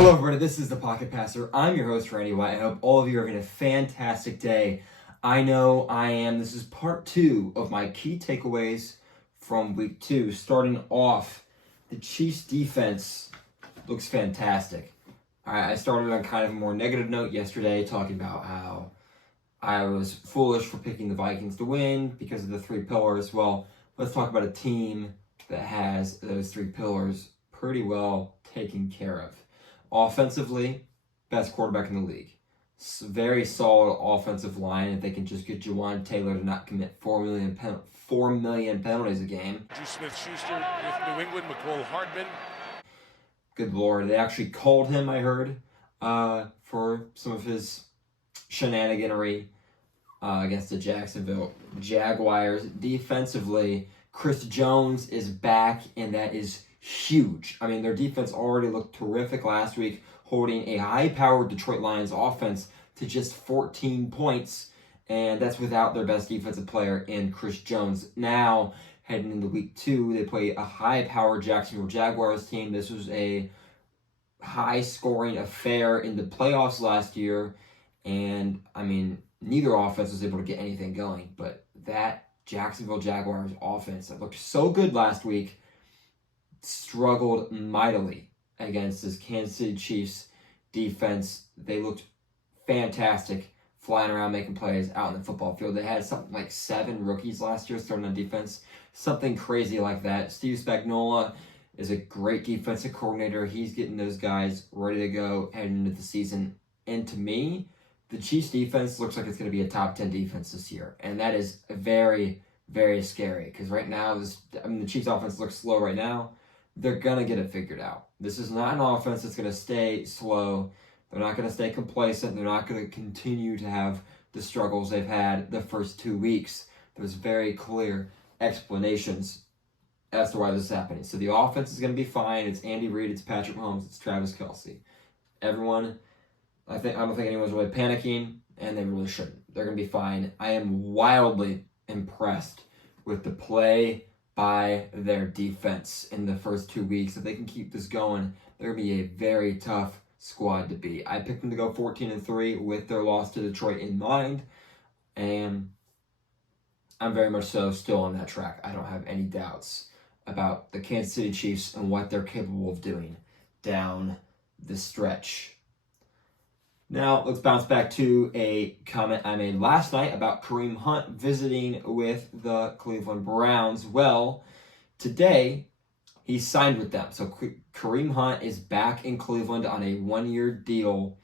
Hello everybody, this is the Pocket Passer. I'm your host, Randy White. I hope all of you are having a fantastic day. I know I am. This is part 2 of my key takeaways from week 2. Starting off, the Chiefs defense looks fantastic. I started on kind of a more negative note yesterday, talking about how I was foolish for picking the Vikings to win because of the 3 pillars. Well, let's talk about a team that has those 3 pillars pretty well taken care of. Offensively, best quarterback in the league. Very solid offensive line. If they can just get Jawan Taylor to not commit 4 million penalties a game. Drew Smith-Schuster with New England, McCole Hardman. Good Lord. They actually called him, I heard, for some of his shenaniganery against the Jacksonville Jaguars. Defensively, Chris Jones is back, and that is huge. I mean, their defense already looked terrific last week, holding a high-powered Detroit Lions offense to just 14 points, and that's without their best defensive player in Chris Jones. Now, heading into week 2, they play a high-powered Jacksonville Jaguars team. This was a high-scoring affair in the playoffs last year, and, I mean, neither offense was able to get anything going, but that Jacksonville Jaguars offense that looked so good last week struggled mightily against this Kansas City Chiefs defense. They looked fantastic flying around making plays out in the football field. They had something like 7 rookies last year starting on defense, something crazy like that. Steve Spagnuolo is a great defensive coordinator. He's getting those guys ready to go heading into the season. And to me, the Chiefs defense looks like it's going to be a top 10 defense this year, and that is very, very scary because right now, the Chiefs offense looks slow right now. They're going to get it figured out. This is not an offense that's going to stay slow. They're not going to stay complacent. They're not going to continue to have the struggles they've had the first 2 weeks. There's very clear explanations as to why this is happening. So the offense is going to be fine. It's Andy Reid, it's Patrick Mahomes, it's Travis Kelce. Everyone, I don't think anyone's really panicking, and they really shouldn't. They're going to be fine. I am wildly impressed with the play by their defense in the first 2 weeks. If they can keep this going, they're going to be a very tough squad to beat. I picked them to go 14-3 with their loss to Detroit in mind, and I'm very much so still on that track. I don't have any doubts about the Kansas City Chiefs and what they're capable of doing down the stretch. Now, let's bounce back to a comment I made last night about Kareem Hunt visiting with the Cleveland Browns. Well, today, he signed with them. So Kareem Hunt is back in Cleveland on a 1-year deal,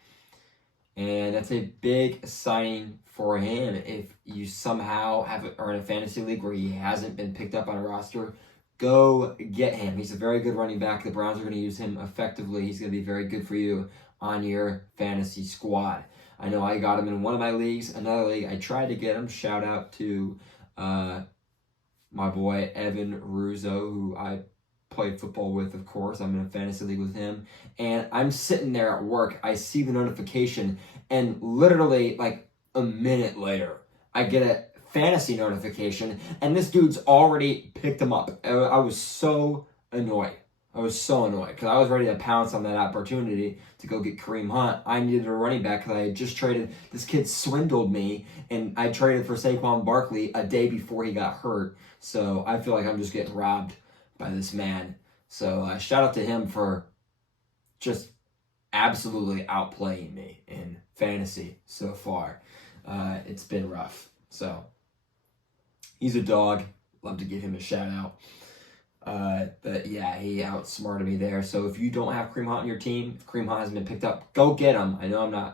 and that's a big signing for him. If you somehow are in a fantasy league where he hasn't been picked up on a roster, go get him. He's a very good running back. The Browns are going to use him effectively. He's going to be very good for you on your fantasy squad. I know I got him in one of my leagues. Another league, I tried to get him. Shout out to my boy Evan Russo, who I played football with, of course. I'm in a fantasy league with him. And I'm sitting there at work. I see the notification, and literally like a minute later, I get a fantasy notification, and this dude's already picked him up. I was so annoyed. Because I was ready to pounce on that opportunity to go get Kareem Hunt. I needed a running back because I had just traded. This kid swindled me, and I traded for Saquon Barkley a day before he got hurt. So I feel like I'm just getting robbed by this man. So shout out to him for just absolutely outplaying me in fantasy so far. It's been rough. So he's a dog. Love to give him a shout out. But yeah, he outsmarted me there. So if you don't have Kareem Hunt on your team, if Kareem Hunt hasn't been picked up, go get him. I know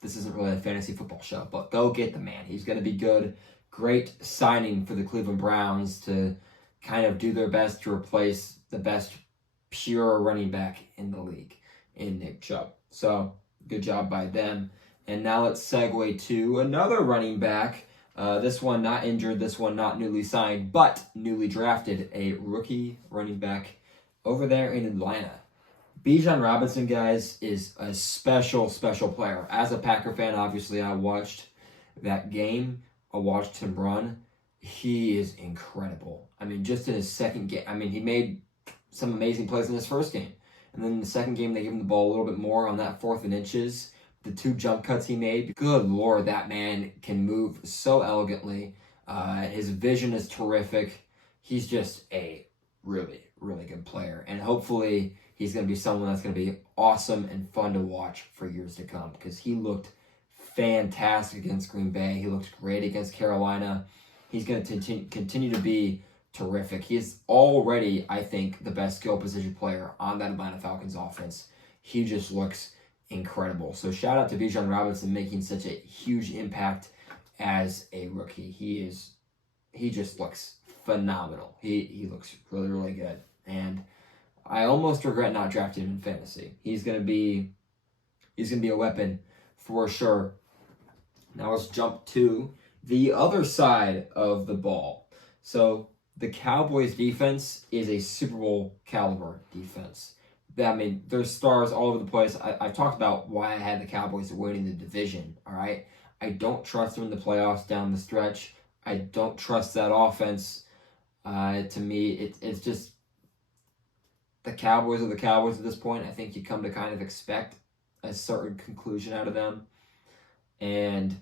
this isn't really a fantasy football show, but go get the man. He's going to be good. Great signing for the Cleveland Browns to kind of do their best to replace the best pure running back in the league in Nick Chubb. So good job by them. And now let's segue to another running back. This one not injured, this one not newly signed, but newly drafted, a rookie running back over there in Atlanta. Bijan Robinson, guys, is a special, special player. As a Packer fan, obviously, I watched that game. I watched him run. He is incredible. I mean, just in his second game, he made some amazing plays in his first game. And then in the second game, they gave him the ball a little bit more on that 4th and inches. The 2 jump cuts he made, good Lord, that man can move so elegantly. His vision is terrific. He's just a really, really good player. And hopefully he's going to be someone that's going to be awesome and fun to watch for years to come, because he looked fantastic against Green Bay. He looked great against Carolina. He's going to continue to be terrific. He is already, I think, the best skill position player on that Atlanta Falcons offense. He just looks incredible. So shout out to Bijan Robinson making such a huge impact as a rookie. He just looks phenomenal. He looks really, really good. And I almost regret not drafting him in fantasy. He's gonna be a weapon for sure. Now let's jump to the other side of the ball. So the Cowboys defense is a Super Bowl caliber defense. I mean, there's stars all over the place. I've talked about why I had the Cowboys winning the division, all right? I don't trust them in the playoffs down the stretch. I don't trust that offense. To me, it's just the Cowboys are the Cowboys at this point. I think you come to kind of expect a certain conclusion out of them. And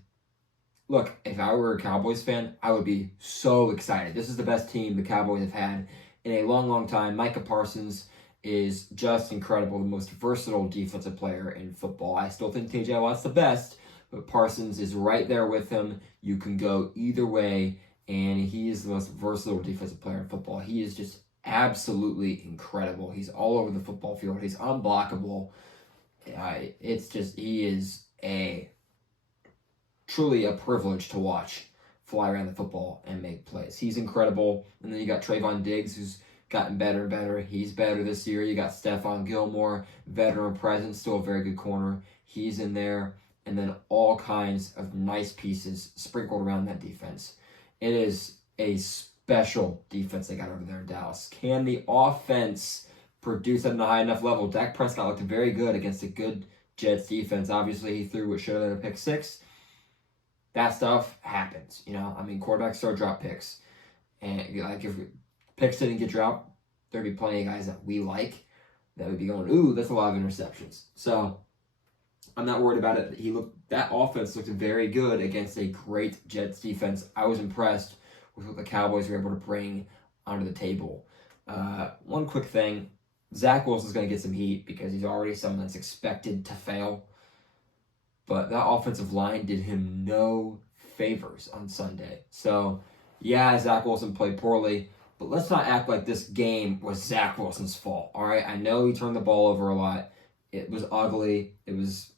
look, if I were a Cowboys fan, I would be so excited. This is the best team the Cowboys have had in a long, long time. Micah Parsons is just incredible, the most versatile defensive player in football. I still think T.J. Watt's the best, but Parsons is right there with him. You can go either way, and he is the most versatile defensive player in football. He is just absolutely incredible. He's all over the football field. He's unblockable. He is truly a privilege to watch fly around the football and make plays. He's incredible. And then you got Trayvon Diggs, who's gotten better and better. He's better this year. You got Stephon Gilmore, veteran presence, still a very good corner. He's in there. And then all kinds of nice pieces sprinkled around that defense. It is a special defense they got over there in Dallas. Can the offense produce at a high enough level? Dak Prescott looked very good against a good Jets defense. Obviously, he threw what should have been a pick 6. That stuff happens, I mean, quarterbacks throw drop picks. And like if picks didn't get dropped, there'd be plenty of guys that we like that would be going, ooh, that's a lot of interceptions. So I'm not worried about it. That offense looked very good against a great Jets defense. I was impressed with what the Cowboys were able to bring onto the table. One quick thing, Zach Wilson's going to get some heat because he's already someone that's expected to fail. But that offensive line did him no favors on Sunday. So, yeah, Zach Wilson played poorly, but let's not act like this game was Zach Wilson's fault, all right? I know he turned the ball over a lot. It was ugly. It was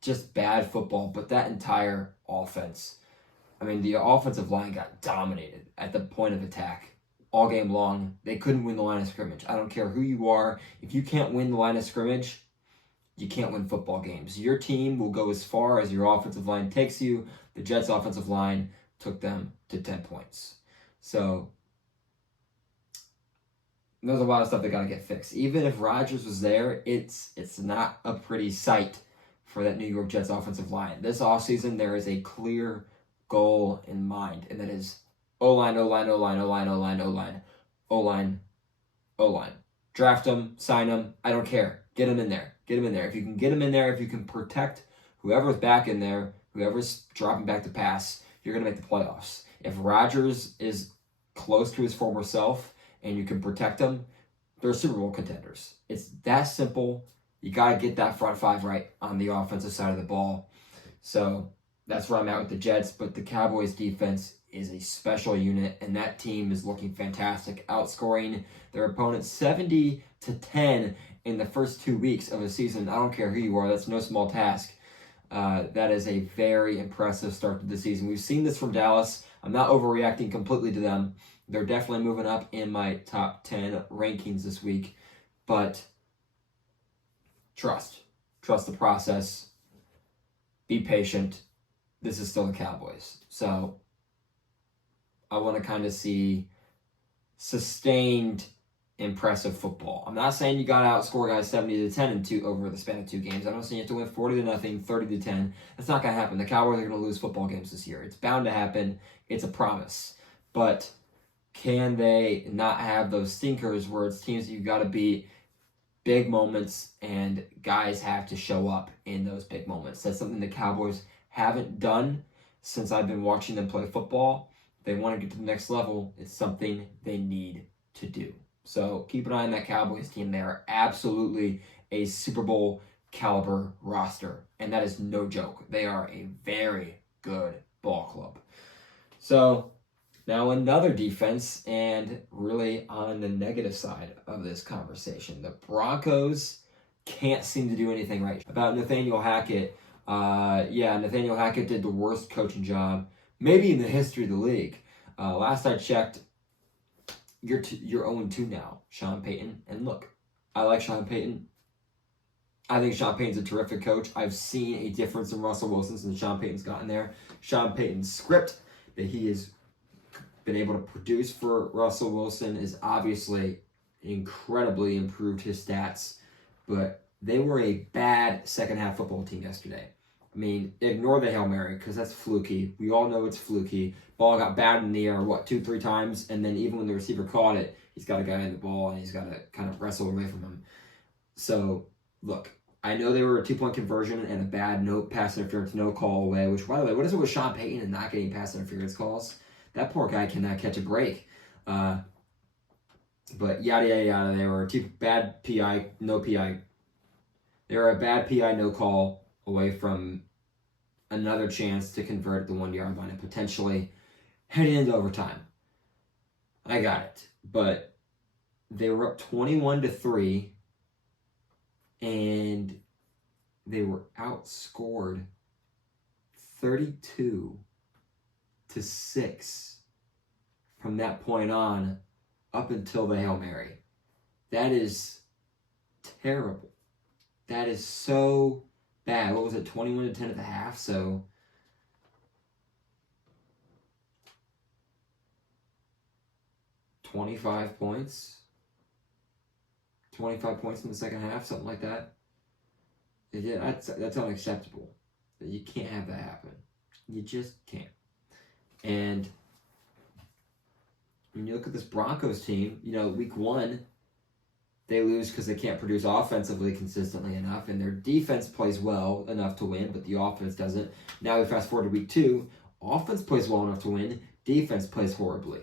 just bad football, but that entire offense, I mean, the offensive line got dominated at the point of attack all game long. They couldn't win the line of scrimmage. I don't care who you are. If you can't win the line of scrimmage, you can't win football games. Your team will go as far as your offensive line takes you. The Jets' offensive line took them to 10 points. So there's a lot of stuff that got to get fixed. Even if Rodgers was there, it's not a pretty sight for that New York Jets offensive line. This offseason, there is a clear goal in mind, and that is O-line, O-line, O-line, O-line, O-line, O-line, O-line, O-line. Draft them, sign them, I don't care. Get them in there. Get them in there. If you can get them in there, if you can protect whoever's back in there, whoever's dropping back to pass, you're going to make the playoffs. If Rodgers is close to his former self and you can protect him, they're Super Bowl contenders. It's that simple. You got to get that front 5 right on the offensive side of the ball. So that's where I'm at with the Jets. But the Cowboys defense is a special unit, and that team is looking fantastic, outscoring their opponents 70-10 in the first 2 weeks of a season. I don't care who you are. That's no small task. That is a very impressive start to the season. We've seen this from Dallas. I'm not overreacting completely to them. They're definitely moving up in my top 10 rankings this week. But trust the process. Be patient. This is still the Cowboys. So I want to kind of see sustained impressive football. I'm not saying you got to outscore guys 70-10 over the span of 2 games. I'm not saying you have to win 40-0, 30-10. That's not going to happen. The Cowboys are going to lose football games this year. It's bound to happen. It's a promise. But can they not have those stinkers where it's teams that you got to beat big moments, and guys have to show up in those big moments. That's something the Cowboys haven't done since I've been watching them play football. If they want to get to the next level, it's something they need to do. So keep an eye on that Cowboys team. They are absolutely a Super Bowl caliber roster, and that is no joke. They are a very good ball club. So now another defense, and really on the negative side of this conversation, the Broncos can't seem to do anything right. About Nathaniel Hackett, Nathaniel Hackett did the worst coaching job maybe in the history of the league. Last I checked, you're 0-2 now, Sean Payton. And look, I like Sean Payton. I think Sean Payton's a terrific coach. I've seen a difference in Russell Wilson since Sean Payton's gotten there. Sean Payton's script that he has been able to produce for Russell Wilson is obviously incredibly improved his stats, but they were a bad second half football team yesterday. I mean, ignore the Hail Mary because that's fluky. We all know it's fluky. Ball got batted in the air, 2-3 times, and then even when the receiver caught it, he's got a guy in the ball and he's got to kind of wrestle away from him. So, look, I know they were a 2-point conversion and a bad no pass interference, no call away, which, by the way, what is it with Sean Payton and not getting pass interference calls? That poor guy cannot catch a break. But yada, yada, yada. They were a bad PI, no PI. They were a bad PI, no call away from another chance to convert at the 1-yard line and potentially heading into overtime. I got it. But they were up 21-3, and they were outscored 32-6 from that point on up until the Hail Mary. That is terrible. That is so bad. What was it, 21-10 at the half? So 25 points. 25 points in the second half, something like that. Yeah, that's unacceptable. You can't have that happen. You just can't. And when you look at this Broncos team, week 1, they lose because they can't produce offensively consistently enough, and their defense plays well enough to win, but the offense doesn't. Now we fast forward to week 2, offense plays well enough to win, defense plays horribly.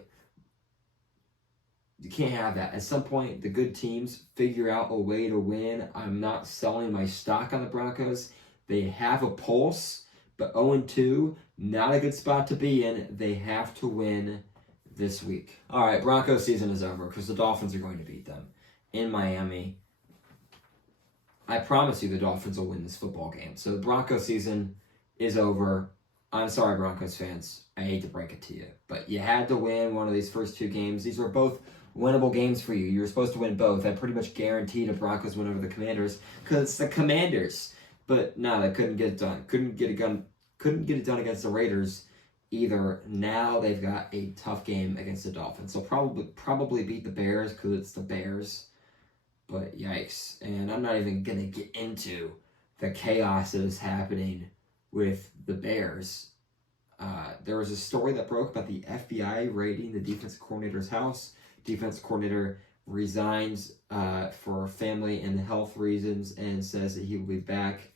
You can't have that. At some point, the good teams figure out a way to win. I'm not selling my stock on the Broncos. They have a pulse, but 0-2, not a good spot to be in. They have to win this week. All right, Broncos season is over because the Dolphins are going to beat them in Miami. I promise you the Dolphins will win this football game. So the Broncos season is over. I'm sorry, Broncos fans. I hate to break it to you, but you had to win one of these first 2 games. These were both winnable games for you. You were supposed to win both. I pretty much guaranteed a Broncos win over the Commanders because it's the Commanders. But no, they couldn't get it done. Couldn't get it done against the Raiders either. Now they've got a tough game against the Dolphins. So probably beat the Bears because it's the Bears. But yikes. And I'm not even going to get into the chaos that is happening with the Bears. There was a story that broke about the FBI raiding the defensive coordinator's house. Defensive coordinator resigns for family and health reasons and says that he will be back.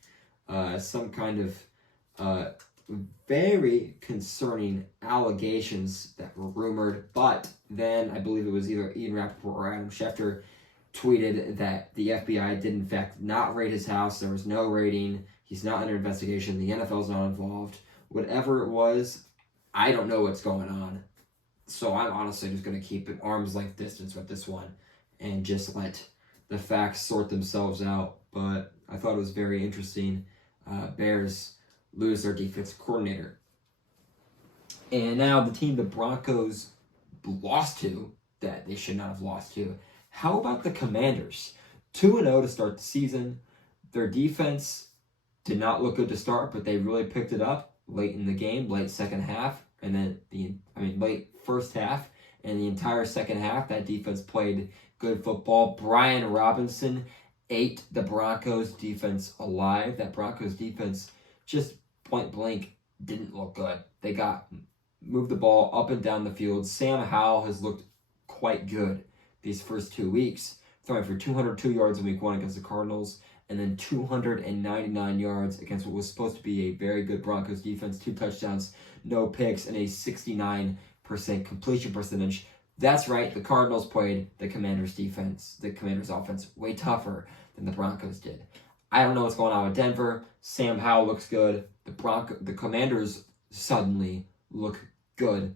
Some kind of very concerning allegations that were rumored, but then I believe it was either Ian Rappaport or Adam Schefter tweeted that the FBI did in fact not raid his house. There was no raiding. He's not under investigation. The NFL's not involved. Whatever it was, I don't know what's going on. So I'm honestly just going to keep an arm's length distance with this one and just let the facts sort themselves out. But I thought it was very interesting. Bears lose their defensive coordinator. And now the team the Broncos lost to, that they should not have lost to. How about the Commanders? 2-0 to start the season. Their defense did not look good to start, but they really picked it up late in the game, late second half, and then late first half, and the entire second half, that defense played good football. Brian Robinson ate the Broncos defense alive. That Broncos defense just point blank didn't look good. They moved the ball up and down the field. Sam Howell has looked quite good these first 2 weeks. throwing for 202 yards in week 1 against the Cardinals, and then 299 yards against what was supposed to be a very good Broncos defense, 2 touchdowns, no picks, and a 69% completion percentage. That's right, the Cardinals played the Commanders' offense, way tougher than the Broncos did. I don't know what's going on with Denver. Sam Howell looks good. The Commanders suddenly look good.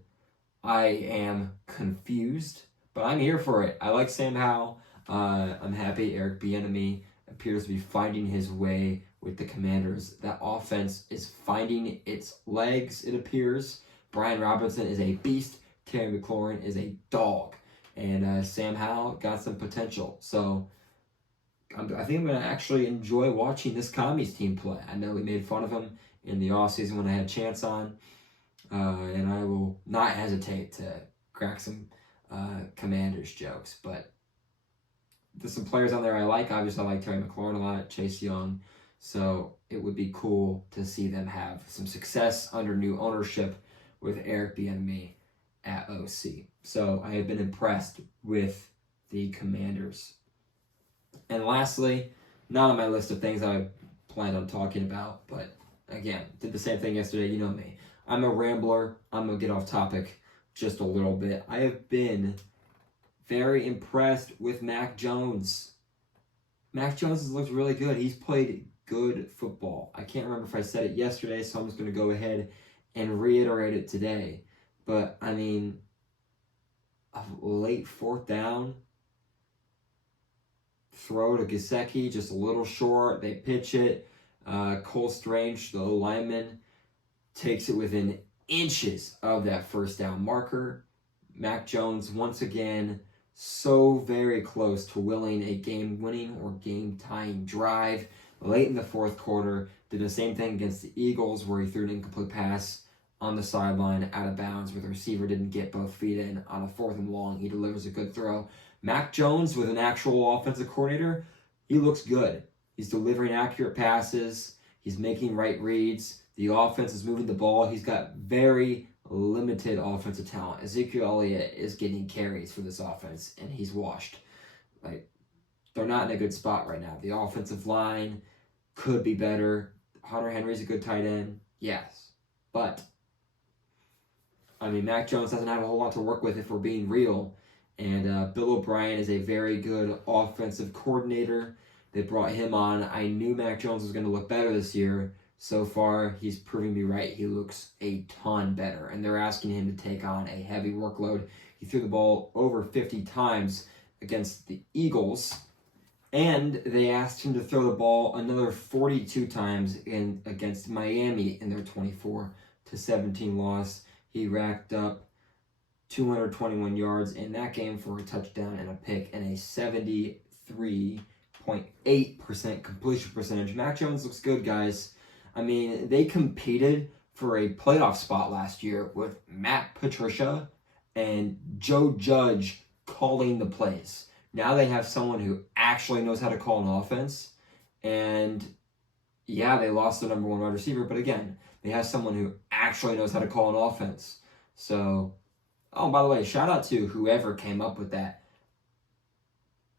I am confused, but I'm here for it. I like Sam Howell. I'm happy Eric Bieniemy appears to be finding his way with the Commanders. That offense is finding its legs, it appears. Brian Robinson is a beast. Terry McLaurin is a dog. And Sam Howell got some potential. So I think I'm going to actually enjoy watching this Commies team play. I know we made fun of him in the offseason when I had a chance on. And I will not hesitate to crack some Commanders jokes. But there's some players on there I like. Obviously, I like Terry McLaurin a lot, Chase Young. So it would be cool to see them have some success under new ownership with Eric Bieniemy at OC. So I have been impressed with the Commanders. And lastly, not on my list of things I planned on talking about, but again, did the same thing yesterday. You know me. I'm a rambler. I'm going to get off topic just a little bit. I have been very impressed with Mac Jones. Mac Jones has looked really good. He's played good football. I can't remember if I said it yesterday, so I'm just going to go ahead and reiterate it today. But, I mean, a late 4th down throw to Gesicki, just a little short. They pitch it. Cole Strange, the lineman, takes it within inches of that 1st down marker. Mac Jones, once again, so very close to willing a game-winning or game-tying drive. Late in the 4th quarter, did the same thing against the Eagles where he threw an incomplete pass on the sideline out of bounds where the receiver didn't get both feet in. On a 4th and long, he delivers a good throw. Mac Jones, with an actual offensive coordinator, he looks good. He's delivering accurate passes. He's making right reads. The offense is moving the ball. He's got very limited offensive talent. Ezekiel Elliott is getting carries for this offense, and he's washed. Like, they're not in a good spot right now. The offensive line could be better. Hunter Henry's a good tight end. Yes. But, I mean, Mac Jones doesn't have a whole lot to work with if we're being real. And Bill O'Brien is a very good offensive coordinator. They brought him on. I knew Mac Jones was going to look better this year. So far, he's proving me right. He looks a ton better. And they're asking him to take on a heavy workload. He threw the ball over 50 times against the Eagles. And they asked him to throw the ball another 42 times against Miami in their 24-17 loss. He racked up 221 yards in that game for a touchdown and a pick and a 73.8% completion percentage. Mac Jones looks good, guys. I mean, they competed for a playoff spot last year with Matt Patricia and Joe Judge calling the plays. Now they have someone who actually knows how to call an offense. And yeah, they lost the number 1 wide receiver, but again, they have someone who actually knows how to call an offense. So, oh, by the way, shout out to whoever came up with that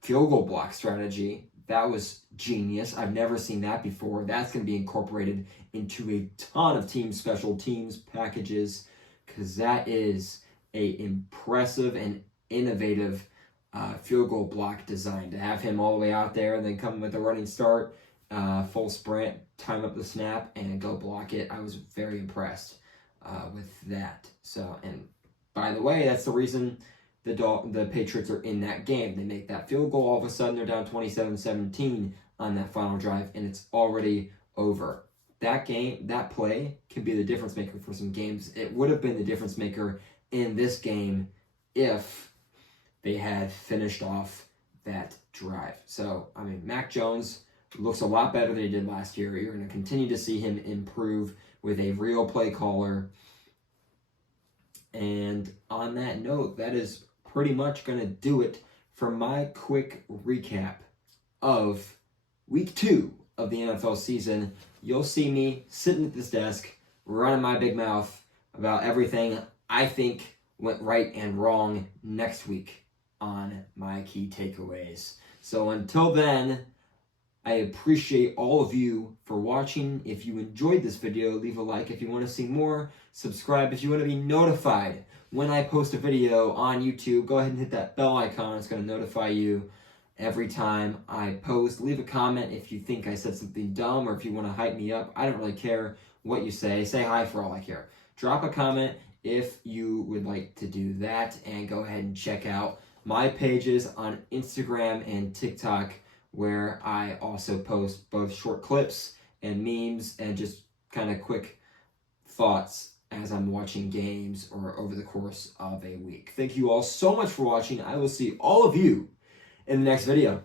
field goal block strategy. That was genius. I've never seen that before. That's going to be incorporated into a ton of team special teams packages because that is a impressive and innovative field goal block design. To have him all the way out there and then come with a running start, full sprint, time up the snap, and go block it. I was very impressed with that. So, and by the way, that's the reason the Patriots are in that game. They make that field goal, all of a sudden they're down 27-17 on that final drive, and it's already over. That play can be the difference maker for some games. It would have been the difference maker in this game if they had finished off that drive. So, I mean, Mac Jones looks a lot better than he did last year. You're going to continue to see him improve with a real play caller. And on that note, that is pretty much going to do it for my quick recap of week 2 of the NFL season. You'll see me sitting at this desk, running my big mouth about everything I think went right and wrong next week on my key takeaways. So until then, I appreciate all of you for watching. If you enjoyed this video, leave a like. If you want to see more, subscribe. If you want to be notified when I post a video on YouTube, go ahead and hit that bell icon. It's going to notify you every time I post. Leave a comment if you think I said something dumb or if you want to hype me up. I don't really care what you say. Say hi for all I care. Drop a comment if you would like to do that, and go ahead and check out my pages on Instagram and TikTok, where I also post both short clips and memes and just kind of quick thoughts as I'm watching games or over the course of a week. Thank you all so much for watching. I will see all of you in the next video.